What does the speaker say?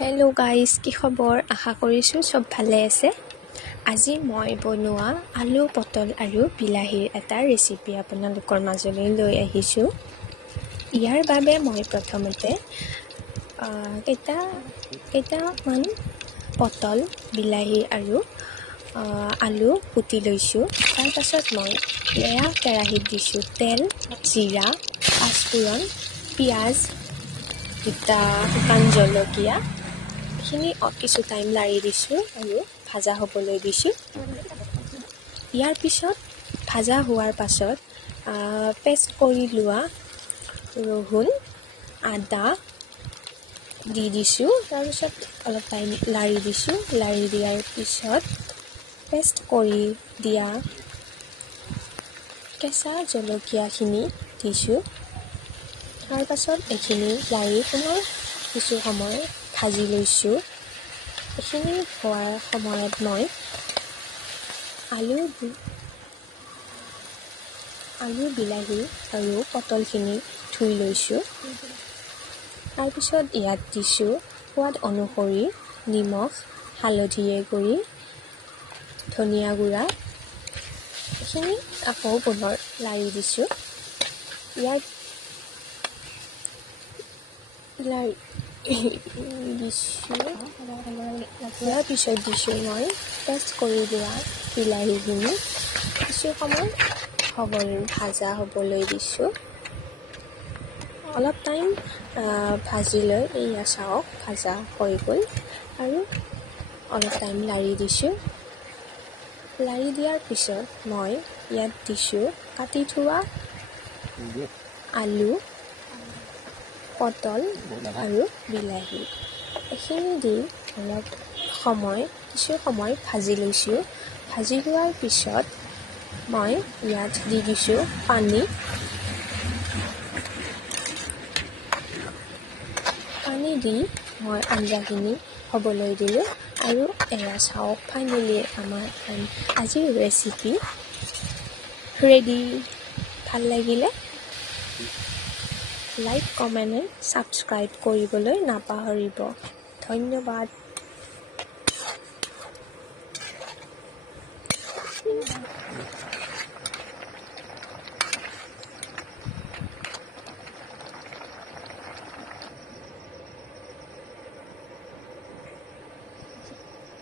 Hello' guys, কি খবৰ? আশা কৰিছোঁ চব ভালে আছে। আজি মই বনোৱা আলু, পটল আৰু বিলাহীৰ এটা ৰেচিপি আপোনালোকৰ মাজলৈ লৈ আহিছোঁ। ইয়াৰ বাবে মই প্ৰথমতে কেইটামান পটল, বিলাহী আৰু আলু কুটি লৈছোঁ। তাৰপাছত মই কেৰাহীত দিছোঁ তেল, জিৰা, পাঁচফোৰণ, পিঁয়াজ, দুটা শুকান জলকীয়া। এইখিনি কিছু টাইম লাৰি দিছোঁ আৰু ভাজা হ'বলৈ দিছোঁ। ইয়াৰ পিছত ভাজা হোৱাৰ পাছত পেষ্ট কৰি লোৱা ৰহুন, আদা দি দিছোঁ। তাৰপিছত অলপ টাইম লাৰি দিছোঁ। লাৰি দিয়াৰ পিছত পেষ্ট কৰি দিয়া কেঁচা জলকীয়াখিনি দিছোঁ। তাৰপাছত এইখিনি লাৰি পুনৰ কিছু সময় ভাজি লৈছোঁ। এইখিনি হোৱাৰ সময়ত মই আলু, বিলাহী আৰু পটলখিনি ধুই লৈছোঁ। তাৰপিছত ইয়াত দিছোঁ সোৱাদ অনুসৰি নিমখ, হালধিৰে গুড়ি, ধনিয়া গুড়া। এইখিনি আকৌ পুনৰ লাৰি দিছোঁ। ইয়াৰ পিছত দিছোঁ মই পেষ্ট কৰি লোৱা বিলাহীখিনি। কিছু সময় ভাজা হ'বলৈ দিছোঁ। অলপ টাইম ভাজি লৈ এয়া চাওক ভাজা হৈ গ'ল আৰু অলপ টাইম লাৰি দিছোঁ। লাৰি দিয়াৰ পিছত মই ইয়াত দিছোঁ কাটি থোৱা আলু, পটল আৰু বিলাহী। এইখিনি দি কিছু সময় ভাজি লৈছোঁ। ভাজি লোৱাৰ পিছত মই ইয়াত দি দিছোঁ পানী দি মই আঞ্জাখিনি হ'বলৈ দিলোঁ। আৰু এয়া চাওক ফাইনেলি আমাৰ আজিৰ ৰেচিপি ৰেডি। ভাল লাগিলে লাইক, কমেণ্ট এণ্ড ছাবস্ক্ৰাইব কৰিবলৈ নাপাহৰিব। ধন্যবাদ।